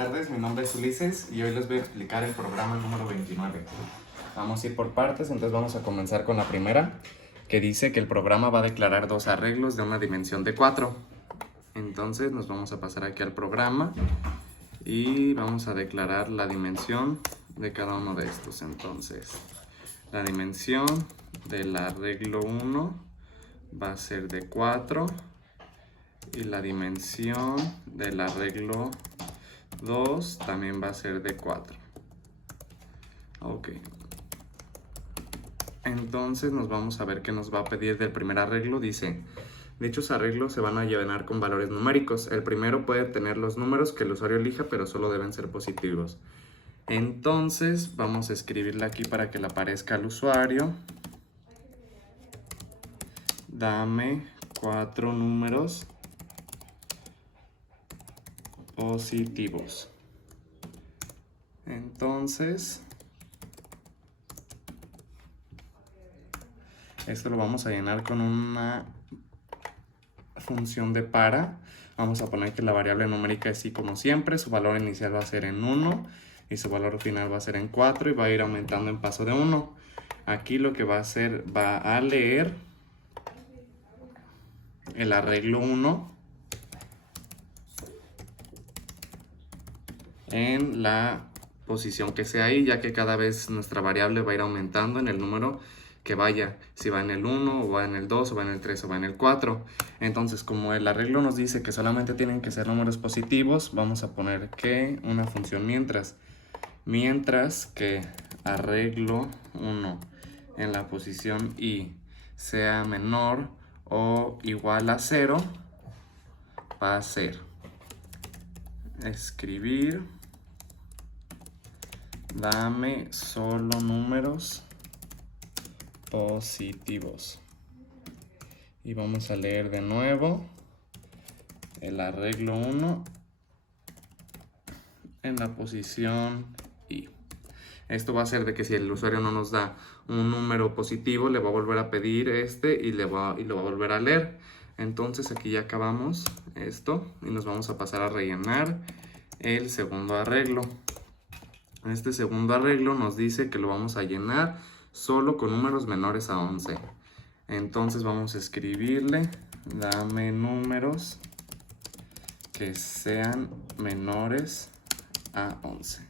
tardes, mi nombre es Ulises y hoy les voy a explicar el programa número 29. Vamos a ir por partes, entonces vamos a comenzar con la primera, que dice que el programa va a declarar dos arreglos de una dimensión de 4. Entonces nos vamos a pasar aquí al programa y vamos a declarar la dimensión de cada uno de estos. Entonces, la dimensión del arreglo 1 va a ser de 4 y la dimensión del arreglo 2 también va a ser de 4. Ok. Entonces nos vamos a ver qué nos va a pedir del primer arreglo. Dice, dichos arreglos se van a llenar con valores numéricos. El primero puede tener los números que el usuario elija, pero solo deben ser positivos. Entonces vamos a escribirle aquí para que le aparezca al usuario. Dame 4 números positivos. Entonces, esto lo vamos a llenar con una función de para. Vamos a poner que la variable numérica es y como siempre, su valor inicial va a ser en 1 y su valor final va a ser en 4 y va a ir aumentando en paso de 1. Aquí lo que va a hacer, va a leer el arreglo 1 en la posición que sea ahí, ya que cada vez nuestra variable va a ir aumentando en el número que vaya, si va en el 1 o va en el 2 o va en el 3 o va en el 4. Entonces, como el arreglo nos dice que solamente tienen que ser números positivos, vamos a poner que una función mientras que arreglo 1 en la posición y sea menor o igual a 0, va a ser escribir dame solo números positivos. Y vamos a leer de nuevo el arreglo 1 en la posición y. Esto va a hacer de que si el usuario no nos da un número positivo, le va a volver a pedir este y lo va a volver a leer. Entonces aquí ya acabamos esto y nos vamos a pasar a rellenar el segundo arreglo. Este segundo arreglo nos dice que lo vamos a llenar solo con números menores a 11. Entonces vamos a escribirle, dame números que sean menores a 11.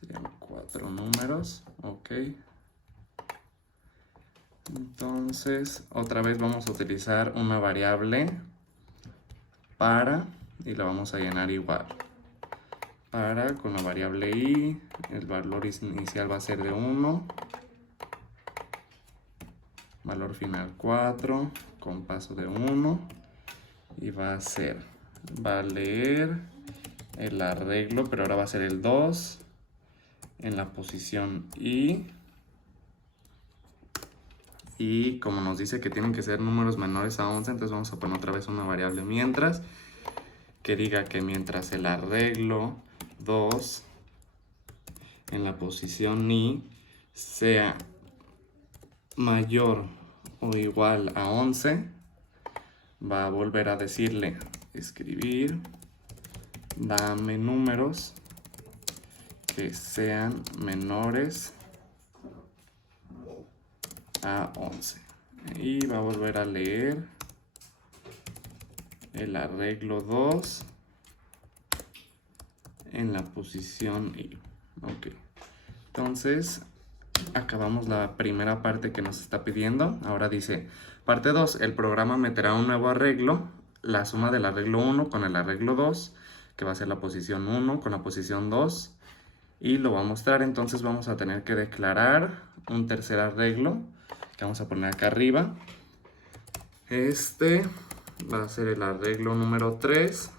Serían 4 números, ok. Entonces, otra vez vamos a utilizar una variable para y la vamos a llenar igual. Para con la variable i, el valor inicial va a ser de 1. Valor final 4, con paso de 1. Y va a leer el arreglo, pero ahora va a ser el 2 en la posición i. Y como nos dice que tienen que ser números menores a 11, entonces vamos a poner otra vez una variable mientras, que diga que mientras el arreglo 2 en la posición i sea mayor o igual a 11, va a volver a decirle, escribir, dame números que sean menores a 11. Y va a volver a leer el arreglo 2 en la posición i. Ok. Entonces, acabamos la primera parte que nos está pidiendo. Ahora dice, parte 2, el programa meterá un nuevo arreglo, la suma del arreglo 1 con el arreglo 2, que va a ser la posición 1 con la posición 2, y lo va a mostrar. Entonces vamos a tener que declarar un tercer arreglo, que vamos a poner acá arriba. Este va a ser el arreglo número 3.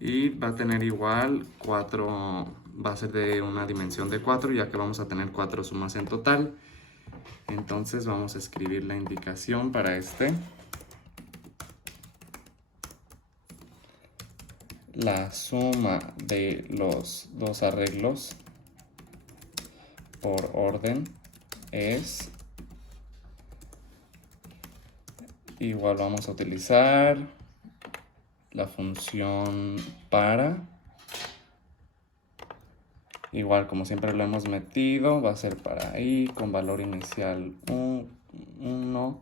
Y va a tener igual 4, va a ser de una dimensión de 4, ya que vamos a tener 4 sumas en total. Entonces vamos a escribir la indicación para este. La suma de los dos arreglos por orden es igual, vamos a utilizar la función para. Igual, como siempre lo hemos metido, va a ser para i con valor inicial 1,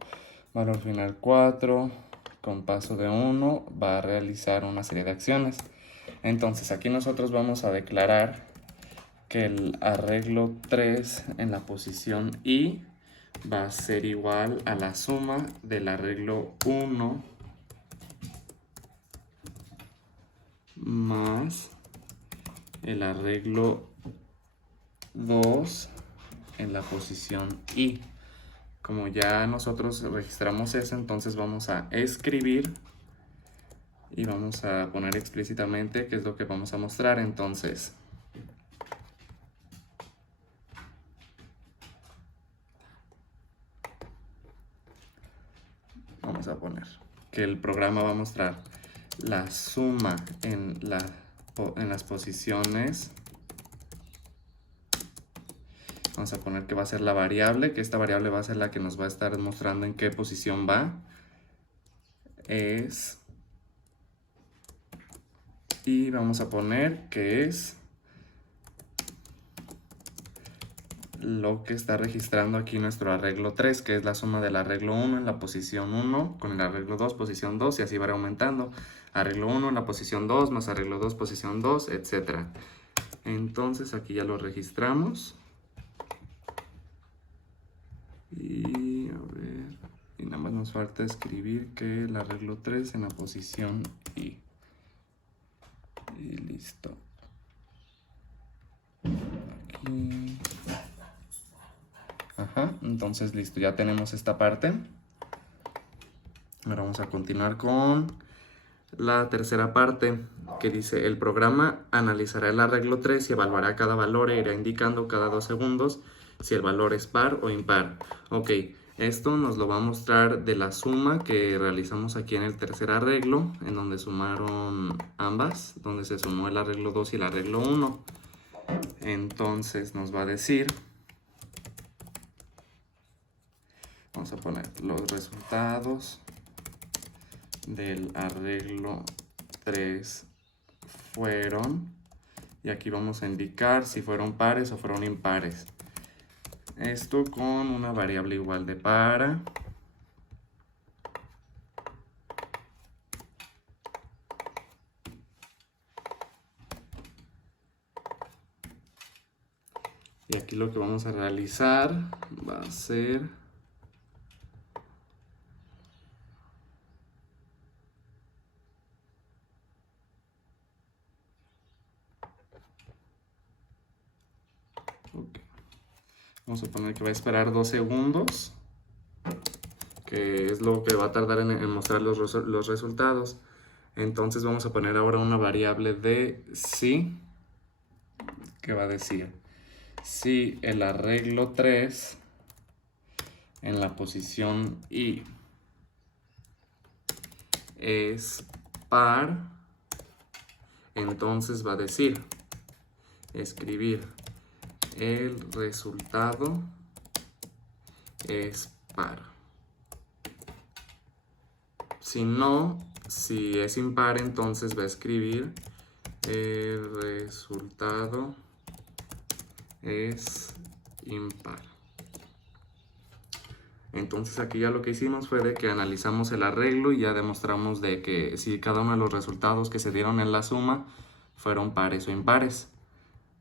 valor final 4, con paso de 1, va a realizar una serie de acciones. Entonces aquí nosotros vamos a declarar que el arreglo 3 en la posición i va a ser igual a la suma del arreglo 1 más el arreglo 2 en la posición i. Como ya nosotros registramos eso, entonces vamos a escribir y vamos a poner explícitamente qué es lo que vamos a mostrar. Entonces, vamos a poner que el programa va a mostrar la suma en las posiciones. Vamos a poner que va a ser la variable, que esta variable va a ser la que nos va a estar mostrando en qué posición va. Y vamos a poner que es lo que está registrando aquí nuestro arreglo 3, que es la suma del arreglo 1 en la posición 1 con el arreglo 2, posición 2, y así va aumentando. Arreglo 1 en la posición 2, más arreglo 2, posición 2, etc. Entonces aquí ya lo registramos. Y a ver, y nada más nos falta escribir que el arreglo 3 en la posición i. Y listo. Aquí. Ajá, entonces listo, ya tenemos esta parte. Ahora vamos a continuar con la tercera parte, que dice: el programa analizará el arreglo 3 y evaluará cada valor e irá indicando cada 2 segundos si el valor es par o impar. Ok, esto nos lo va a mostrar de la suma que realizamos aquí en el tercer arreglo, en donde sumaron ambas, donde se sumó el arreglo 2 y el arreglo 1. Entonces nos va a decir, vamos a poner los resultados del arreglo 3 fueron, y aquí vamos a indicar si fueron pares o fueron impares. Esto con una variable igual de para. Y aquí lo que vamos a realizar va a ser vamos a poner que va a esperar 2 segundos, que es lo que va a tardar en mostrar los resultados. Entonces vamos a poner ahora una variable de si, que va a decir si el arreglo 3 en la posición i es par, entonces va a decir, escribir el resultado es par. Si no, si es impar, entonces va a escribir el resultado es impar. Entonces aquí ya lo que hicimos fue de que analizamos el arreglo y ya demostramos de que si cada uno de los resultados que se dieron en la suma fueron pares o impares.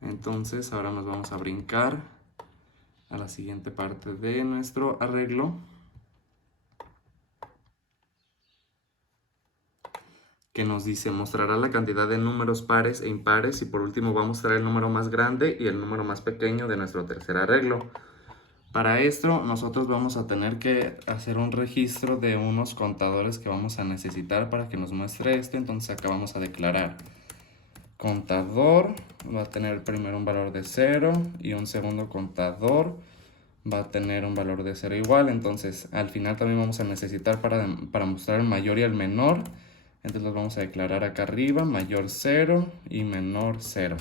Entonces ahora nos vamos a brincar a la siguiente parte de nuestro arreglo, que nos dice: mostrará la cantidad de números pares e impares, y por último va a mostrar el número más grande y el número más pequeño de nuestro tercer arreglo. Para esto nosotros vamos a tener que hacer un registro de unos contadores que vamos a necesitar para que nos muestre esto. Entonces acá vamos a declarar contador, va a tener primero un valor de 0 y un segundo contador va a tener un valor de 0 igual. Entonces al final también vamos a necesitar para mostrar el mayor y el menor. Entonces los vamos a declarar acá arriba, mayor 0 y menor 0.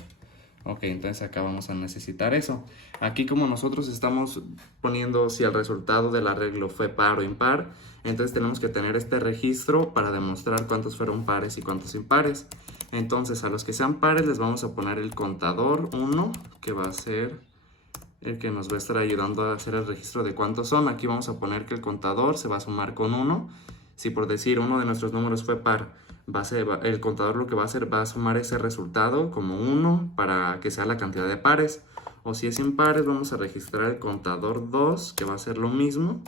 Ok, entonces acá vamos a necesitar eso. Aquí como nosotros estamos poniendo si el resultado del arreglo fue par o impar, entonces tenemos que tener este registro para demostrar cuántos fueron pares y cuántos impares. Entonces a los que sean pares les vamos a poner el contador 1, que va a ser el que nos va a estar ayudando a hacer el registro de cuántos son. Aquí vamos a poner que el contador se va a sumar con 1. Si por decir uno de nuestros números fue par, el contador lo que va a hacer va a sumar ese resultado como 1 para que sea la cantidad de pares. O si es impares, vamos a registrar el contador 2, que va a ser lo mismo.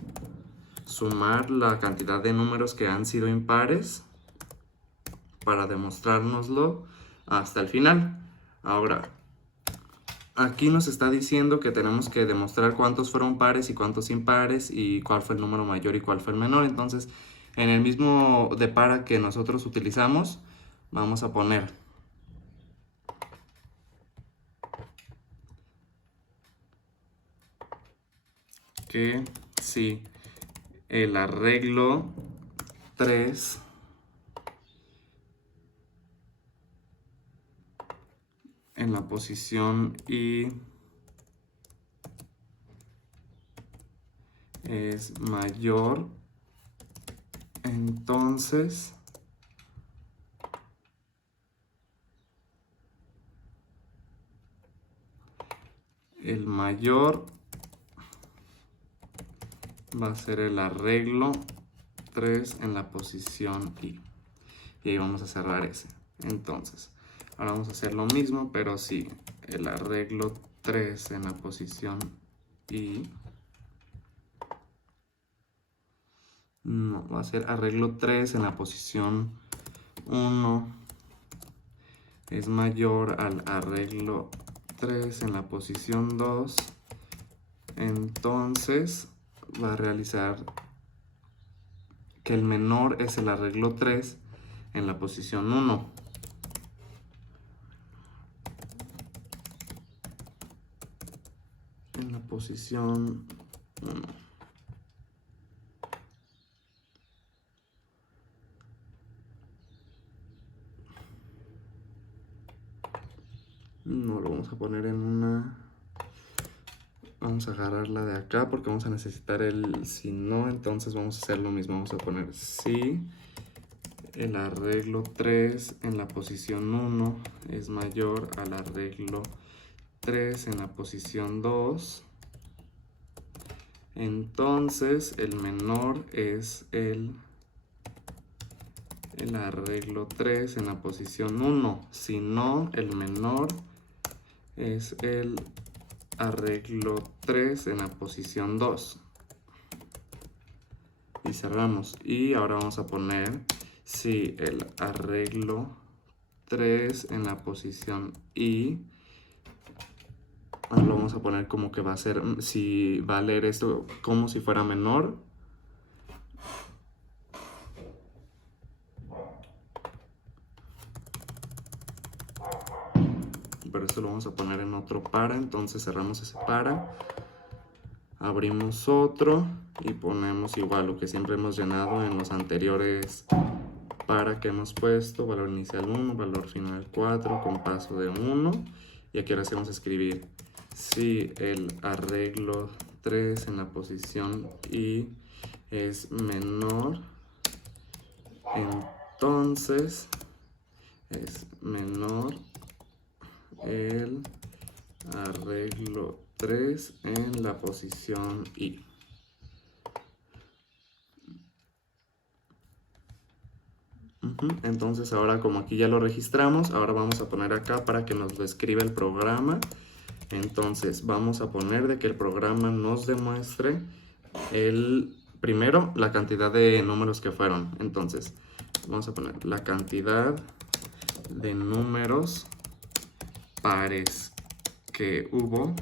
Sumar la cantidad de números que han sido impares para demostrárnoslo hasta el final. Ahora, aquí nos está diciendo que tenemos que demostrar cuántos fueron pares y cuántos impares y cuál fue el número mayor y cuál fue el menor. Entonces, en el mismo de para que nosotros utilizamos, vamos a poner que si el arreglo 3 en la posición I es mayor, entonces el mayor va a ser el arreglo 3 en la posición I. Y ahí vamos a cerrar ese. Entonces, ahora vamos a hacer lo mismo, pero sí, el arreglo 3 en la posición I. No, va a ser arreglo 3 en la posición 1 es mayor al arreglo 3 en la posición 2. Entonces va a realizar que el menor es el arreglo 3 en la posición 1. En la posición 1. No lo vamos a poner en una. Vamos a agarrarla de acá porque vamos a necesitar el si no, entonces vamos a hacer lo mismo. Vamos a poner si el arreglo 3 en la posición 1 es mayor al arreglo 3 en la posición 2. Entonces el menor es el arreglo 3 en la posición 1. Si no, el menor es el arreglo 3 en la posición 2. Y cerramos. Y ahora vamos a poner si el arreglo 3 en la posición I. Ahora lo vamos a poner como que va a ser, si va a leer esto como si fuera menor. Pero esto lo vamos a poner en otro para, entonces cerramos ese para. Abrimos otro y ponemos igual lo que siempre hemos llenado en los anteriores para que hemos puesto, valor inicial 1, valor final 4, con paso de 1. Y aquí ahora sí vamos a escribir si el arreglo 3 en la posición I es menor, entonces es menor el arreglo 3 en la posición I. Entonces ahora como aquí ya lo registramos, ahora vamos a poner acá para que nos lo escriba el programa. Entonces vamos a poner de que el programa nos demuestre primero la cantidad de números que fueron. Entonces vamos a poner la cantidad de números pares que hubo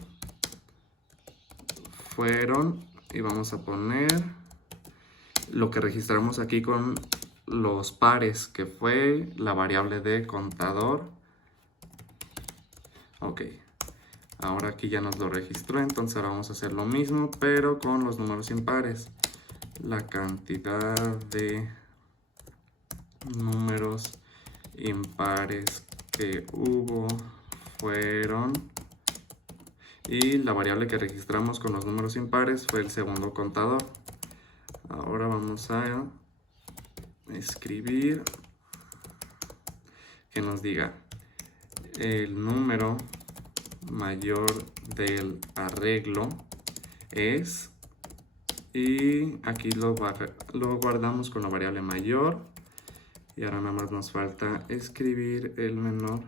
fueron, y vamos a poner lo que registramos aquí con los pares, que fue la variable de contador. Ok, ahora aquí ya nos lo registró, entonces ahora vamos a hacer lo mismo, pero con los números impares. La cantidad de números impares que hubo fueron... Y la variable que registramos con los números impares fue el segundo contador. Ahora vamos a escribir que nos diga el número mayor del arreglo es, y aquí lo guardamos con la variable mayor, y ahora nada más nos falta escribir el menor.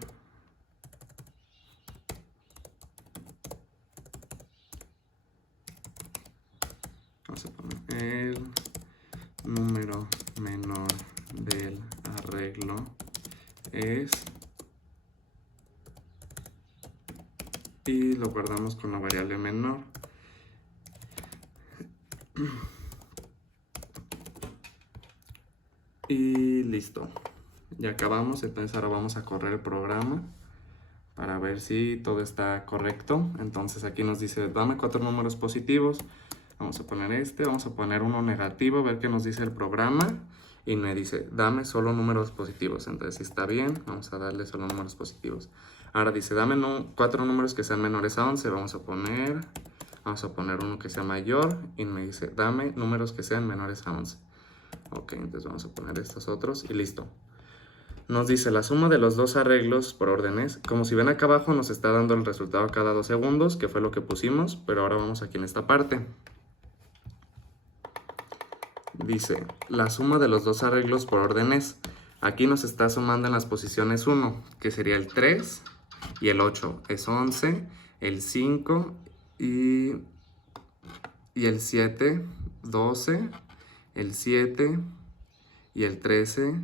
Vamos a poner el número menor del arreglo es, y lo guardamos con la variable menor. Y listo, ya acabamos. Entonces ahora vamos a correr el programa para ver si todo está correcto. Entonces aquí nos dice dame 4 números positivos. Vamos a poner vamos a poner uno negativo, a ver qué nos dice el programa. Y me dice dame solo números positivos. Entonces si está bien, vamos a darle solo números positivos. Ahora dice dame 4 números que sean menores a 11. Vamos a poner uno que sea mayor, y me dice dame números que sean menores a 11. Ok, entonces vamos a poner estos otros y listo. Nos dice la suma de los dos arreglos por órdenes. Como si ven acá abajo nos está dando el resultado cada 2 segundos, que fue lo que pusimos, pero ahora vamos aquí en esta parte. Dice la suma de los dos arreglos por órdenes. Aquí nos está sumando en las posiciones 1, que sería el 3 y el 8. Es 11, el 5 y el 7, 12, el 7 y el 13,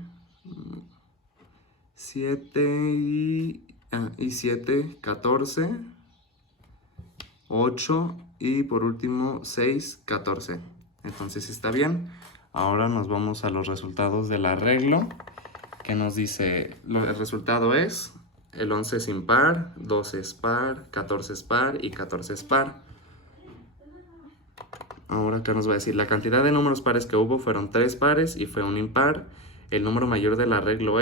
7 y 7, 14, 8 y por último 6, 14. Entonces está bien. Ahora nos vamos a los resultados del arreglo, que nos dice, el resultado es, el 11 es impar, 12 es par, 14 es par y 14 es par. Ahora acá nos va a decir, la cantidad de números pares que hubo fueron 3 pares y fue un impar. El número mayor del arreglo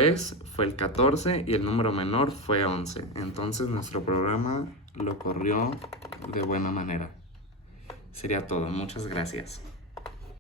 fue el 14 y el número menor fue 11. Entonces nuestro programa lo corrió de buena manera. Sería todo. Muchas gracias.